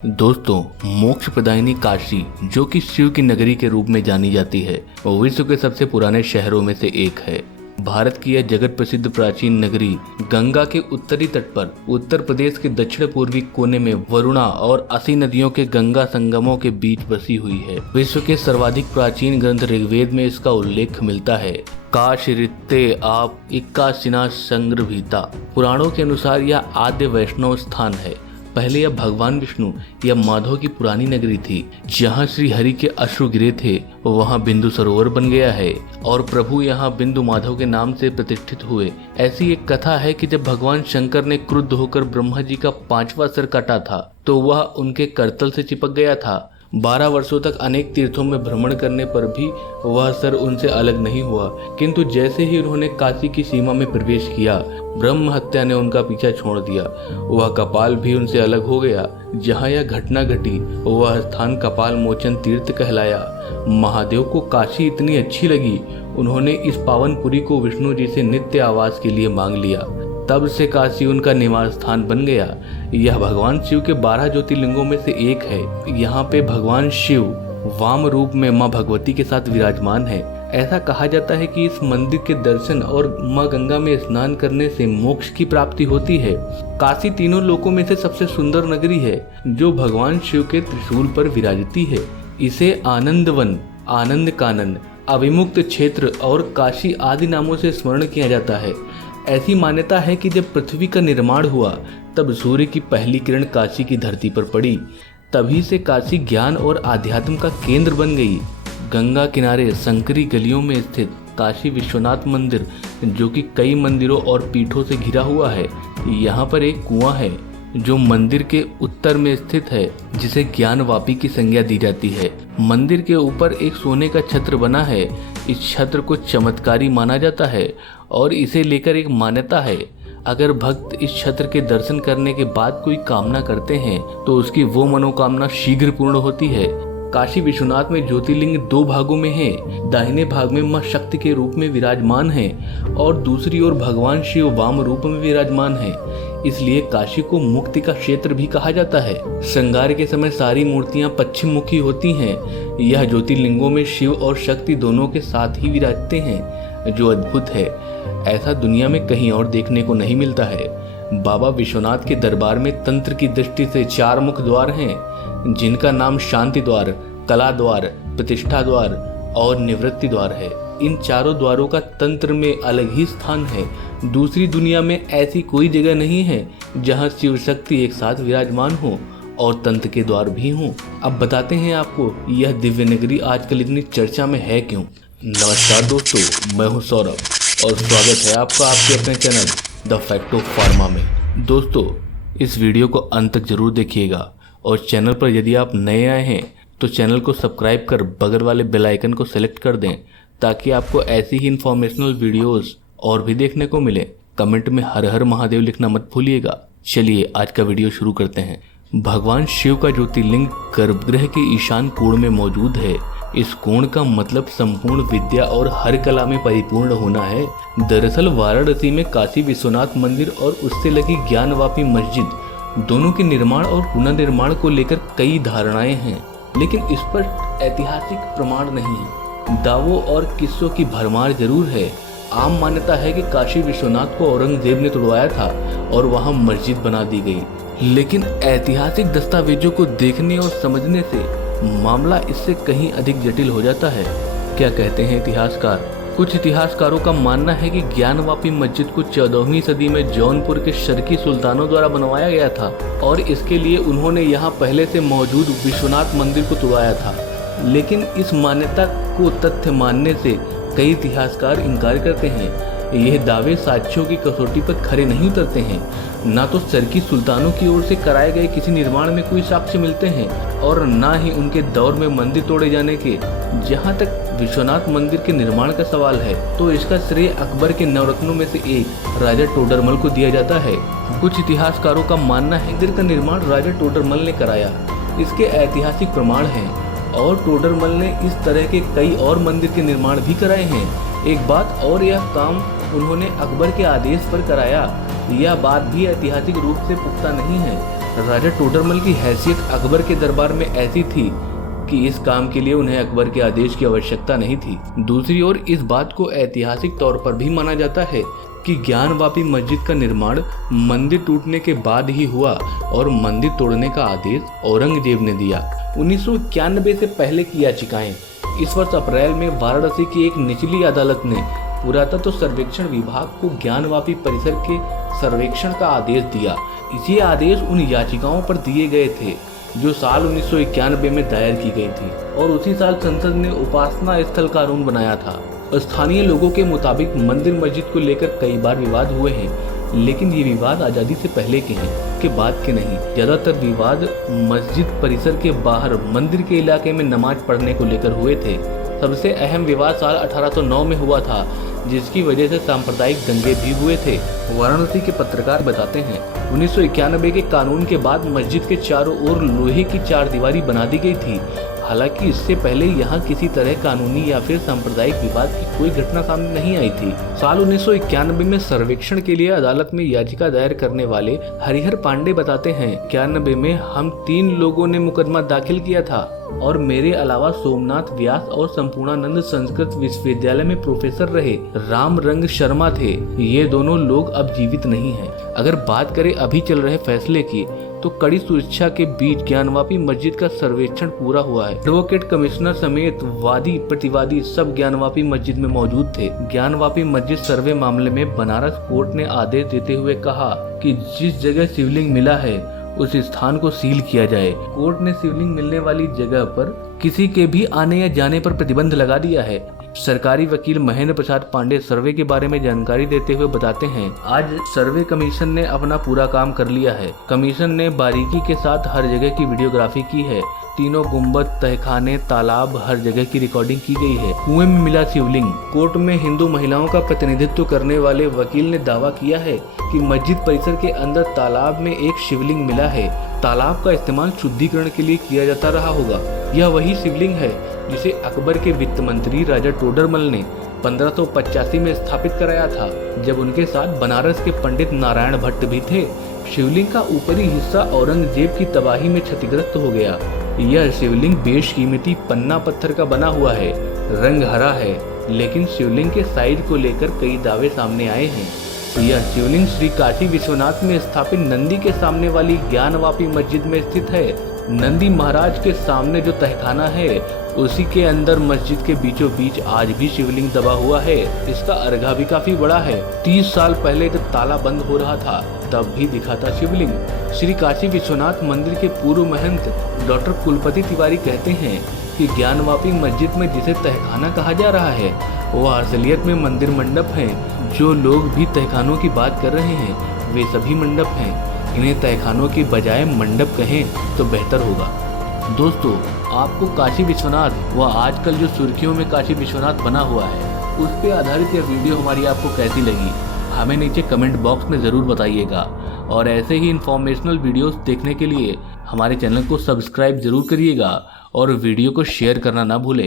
दोस्तों, मोक्ष प्रदायिनी काशी, जो कि शिव की नगरी के रूप में जानी जाती है, वो विश्व के सबसे पुराने शहरों में से एक है। भारत की यह जगत प्रसिद्ध प्राचीन नगरी गंगा के उत्तरी तट पर उत्तर प्रदेश के दक्षिण पूर्वी कोने में वरुणा और असी नदियों के गंगा संगमों के बीच बसी हुई है। विश्व के सर्वाधिक प्राचीन ग्रंथ ऋग्वेद में इसका उल्लेख मिलता है। काश रित्ते आप इक्कासिना संग्रभीता। पुराणों के अनुसार यह आद्य वैष्णव स्थान है। पहले यह भगवान विष्णु या माधव की पुरानी नगरी थी। जहाँ श्री हरि के अश्रु गिरे थे, वहाँ बिंदु सरोवर बन गया है और प्रभु यहाँ बिंदु माधव के नाम से प्रतिष्ठित हुए। ऐसी एक कथा है कि जब भगवान शंकर ने क्रुद्ध होकर ब्रह्मा जी का 5वां सिर काटा था, तो वह उनके करतल से चिपक गया था। 12 वर्षों तक अनेक तीर्थों में भ्रमण करने पर भी वह सर उनसे अलग नहीं हुआ, किंतु जैसे ही उन्होंने काशी की सीमा में प्रवेश किया, ब्रह्म हत्या ने उनका पीछा छोड़ दिया। वह कपाल भी उनसे अलग हो गया। जहाँ यह घटना घटी, वह स्थान कपाल मोचन तीर्थ कहलाया। महादेव को काशी इतनी अच्छी लगी, उन्होंने इस पावनपुरी को विष्णु जी से नित्य आवास के लिए मांग लिया। तब से काशी उनका निवास स्थान बन गया। यह भगवान शिव के 12 ज्योतिर्लिंगों में से एक है। यहाँ पे भगवान शिव वाम रूप में माँ भगवती के साथ विराजमान है। ऐसा कहा जाता है कि इस मंदिर के दर्शन और माँ गंगा में स्नान करने से मोक्ष की प्राप्ति होती है। काशी तीनों लोकों में से सबसे सुंदर नगरी है, जो भगवान शिव के त्रिशूल पर विराजती है। इसे आनंदवन, आनंद कानन, अविमुक्त क्षेत्र और काशी आदि नामों से स्मरण किया जाता है। ऐसी मान्यता है कि जब पृथ्वी का निर्माण हुआ, तब सूर्य की पहली किरण काशी की धरती पर पड़ी। तभी से काशी ज्ञान और आध्यात्म का केंद्र बन गई। गंगा किनारे संकरी गलियों में स्थित काशी विश्वनाथ मंदिर, जो कि कई मंदिरों और पीठों से घिरा हुआ है। यहाँ पर एक कुआं है जो मंदिर के उत्तर में स्थित है, जिसे ज्ञानवापी की संज्ञा दी जाती है। मंदिर के ऊपर एक सोने का छत्र बना है। इस छत्र को चमत्कारी माना जाता है और इसे लेकर एक मान्यता है, अगर भक्त इस छत्र के दर्शन करने के बाद कोई कामना करते हैं, तो उसकी वो मनोकामना शीघ्र पूर्ण होती है। काशी विश्वनाथ में ज्योतिर्लिंग 2 भागों में है। दाहिने भाग में मां शक्ति के रूप में विराजमान है और दूसरी ओर भगवान शिव वाम रूप में विराजमान है। इसलिए काशी को मुक्ति का क्षेत्र भी कहा जाता है। श्रृंगार के समय सारी मूर्तियां पश्चिम मुखी होती हैं। यह ज्योतिर्लिंगों में शिव और शक्ति दोनों के साथ ही विराजते हैं, जो अद्भुत है। ऐसा दुनिया में कहीं और देखने को नहीं मिलता है। बाबा विश्वनाथ के दरबार में तंत्र की दृष्टि से 4 मुख्य द्वार हैं, जिनका नाम शांति द्वार, कला द्वार, प्रतिष्ठा द्वार और निवृत्ति द्वार है। इन चारों द्वारों का तंत्र में अलग ही स्थान है। दूसरी दुनिया में ऐसी कोई जगह नहीं है जहां शिव शक्ति एक साथ विराजमान हो और तंत्र के द्वार भी हों। अब बताते हैं आपको यह दिव्य नगरी आजकल इतनी चर्चा में है क्यों। नमस्कार दोस्तों, मैं हूं सौरभ और स्वागत है आपका आपके अपने channel the fact of pharma में। दोस्तों, इस वीडियो को अंत तक जरूर देखिएगा और चैनल पर यदि आप नए आए हैं तो चैनल को सब्सक्राइब कर बगल वाले बेल आइकन को सेलेक्ट कर दें, ताकि आपको ऐसी ही इन्फॉर्मेशनल वीडियोस और भी देखने को मिले। कमेंट में हर हर महादेव लिखना मत भूलिएगा। चलिए आज का वीडियो शुरू करते हैं। भगवान शिव का ज्योतिर्लिंग गर्भगृह के ईशान कोण में मौजूद है। इस कोण का मतलब संपूर्ण विद्या और हर कला में परिपूर्ण होना है। दरअसल वाराणसी में काशी विश्वनाथ मंदिर और उससे लगी ज्ञानवापी मस्जिद दोनों के निर्माण और पुनर्निर्माण को लेकर कई धारणाएं हैं, लेकिन इस पर ऐतिहासिक प्रमाण नहीं है। दावों और किस्सों की भरमार जरूर है। आम मान्यता है कि काशी विश्वनाथ को औरंगजेब ने तुड़वाया था और वहां मस्जिद बना दी गई, लेकिन ऐतिहासिक दस्तावेजों को देखने और समझने से मामला इससे कहीं अधिक जटिल हो जाता है। क्या कहते हैं इतिहासकार? कुछ इतिहासकारों का मानना है कि ज्ञानवापी मस्जिद को 14वीं सदी में जौनपुर के शर्की सुल्तानों द्वारा बनवाया गया था और इसके लिए उन्होंने यहाँ पहले से मौजूद विश्वनाथ मंदिर को तुड़वाया था। लेकिन इस मान्यता को तथ्य मानने से कई इतिहासकार इनकार करते हैं। यह दावे साक्ष्यों की कसौटी पर खरे नहीं उतरते हैं। ना तो शर्की सुल्तानों की ओर से कराए गए किसी निर्माण में कोई साक्ष्य मिलते हैं और ना ही उनके दौर में मंदिर तोड़े जाने के। जहाँ तक विश्वनाथ मंदिर के निर्माण का सवाल है, तो इसका श्रेय अकबर के नवरत्नों में से एक राजा टोडरमल को दिया जाता है। कुछ इतिहासकारों का मानना है मंदिर का निर्माण राजा टोडरमल ने कराया। इसके ऐतिहासिक प्रमाण हैं और टोडरमल ने इस तरह के कई और मंदिर के निर्माण भी कराए हैं। एक बात और, यह काम उन्होंने अकबर के आदेश पर कराया। यह बात भी ऐतिहासिक रूप से पुख्ता नहीं है। राजा टोडरमल की हैसियत अकबर के दरबार में ऐसी थी कि इस काम के लिए उन्हें अकबर के आदेश की आवश्यकता नहीं थी। दूसरी ओर इस बात को ऐतिहासिक तौर पर भी माना जाता है कि ज्ञानवापी मस्जिद का निर्माण मंदिर टूटने के बाद ही हुआ और मंदिर तोड़ने का आदेश औरंगजेब ने दिया। 1991 से पहले की याचिकाएं। इस वर्ष अप्रैल में वाराणसी की एक निचली अदालत ने पुरातत्व सर्वेक्षण विभाग को ज्ञानवापी परिसर के सर्वेक्षण का आदेश दिया। ये आदेश उन याचिकाओं पर दिए गए थे जो साल 1991 में दायर की गई थी और उसी साल संसद ने उपासना स्थल कानून बनाया था। स्थानीय लोगों के मुताबिक मंदिर मस्जिद को लेकर कई बार विवाद हुए हैं, लेकिन ये विवाद आज़ादी से पहले के हैं, के बाद के नहीं। ज़्यादातर विवाद मस्जिद परिसर के बाहर मंदिर के इलाके में नमाज पढ़ने को लेकर हुए थे। सबसे अहम विवाद साल 1809 में हुआ था, जिसकी वजह से सांप्रदायिक दंगे भी हुए थे। वाराणसी के पत्रकार बताते हैं 1991 के कानून के बाद मस्जिद के चारों ओर लोहे की चारदीवारी बना दी गई थी। हालांकि इससे पहले यहाँ किसी तरह कानूनी या फिर सांप्रदायिक विवाद की कोई घटना सामने नहीं आई थी। साल 1991 में सर्वेक्षण के लिए अदालत में याचिका दायर करने वाले हरिहर पांडे बताते हैं 91 में हम 3 लोगों ने मुकदमा दाखिल किया था और मेरे अलावा सोमनाथ व्यास और संपूर्णानंद संस्कृत विश्वविद्यालय में प्रोफेसर रहे राम रंग शर्मा थे। ये दोनों लोग अब जीवित नहीं हैं। अगर बात करें अभी चल रहे फैसले की तो कड़ी सुरक्षा के बीच ज्ञानवापी मस्जिद का सर्वेक्षण पूरा हुआ है। एडवोकेट कमिश्नर समेत वादी प्रतिवादी सब ज्ञानवापी मस्जिद में मौजूद थे। ज्ञानवापी मस्जिद सर्वे मामले में बनारस कोर्ट ने आदेश देते हुए कहा कि जिस जगह शिवलिंग मिला है उस स्थान को सील किया जाए। कोर्ट ने शिवलिंग मिलने वाली जगह पर किसी के भी आने या जाने पर प्रतिबंध लगा दिया है। सरकारी वकील महेंद्र प्रसाद पांडे सर्वे के बारे में जानकारी देते हुए बताते हैं आज सर्वे कमीशन ने अपना पूरा काम कर लिया है। कमीशन ने बारीकी के साथ हर जगह की वीडियोग्राफी की है। तीनों गुंबद, तहखाने, तालाब, हर जगह की रिकॉर्डिंग की गई है। कुएं में मिला शिवलिंग। कोर्ट में हिंदू महिलाओं का प्रतिनिधित्व करने वाले वकील ने दावा किया है कि मस्जिद परिसर के अंदर तालाब में एक शिवलिंग मिला है। तालाब का इस्तेमाल शुद्धिकरण के लिए किया जाता रहा होगा। यह वही शिवलिंग है जिसे अकबर के वित्त मंत्री राजा टोडरमल ने 1585 में स्थापित कराया था, जब उनके साथ बनारस के पंडित नारायण भट्ट भी थे। शिवलिंग का ऊपरी हिस्सा औरंगजेब की तबाही में क्षतिग्रस्त हो गया। यह शिवलिंग बेशकीमती पन्ना पत्थर का बना हुआ है, रंग हरा है, लेकिन शिवलिंग के साइज को लेकर कई दावे सामने आए हैं। यह शिवलिंग श्री काशी विश्वनाथ में स्थापित नंदी के सामने वाली ज्ञानवापी मस्जिद में स्थित है। नंदी महाराज के सामने जो तहखाना है उसी के अंदर मस्जिद के बीचों बीच आज भी शिवलिंग दबा हुआ है। इसका अर्घा भी काफी बड़ा है। 30 साल पहले जब ताला बंद हो रहा था तब भी दिखा था शिवलिंग। श्री काशी विश्वनाथ मंदिर के पूर्व महंत डॉक्टर कुलपति तिवारी कहते हैं कि ज्ञानवापी मस्जिद में जिसे तहखाना कहा जा रहा है वह असलियत में मंदिर मंडप है। जो लोग भी तहखानों की बात कर रहे हैं वे सभी मंडप हैं। इन्हें तहखानों की बजाय मंडप कहें तो बेहतर होगा। दोस्तों, आपको काशी विश्वनाथ व आजकल जो सुर्खियों में काशी विश्वनाथ बना हुआ है उस पर आधारित यह वीडियो हमारी आपको कैसी लगी हमें नीचे कमेंट बॉक्स में ज़रूर बताइएगा। और ऐसे ही इन्फॉर्मेशनल वीडियोस देखने के लिए हमारे चैनल को सब्सक्राइब जरूर करिएगा और वीडियो को शेयर करना ना भूलें।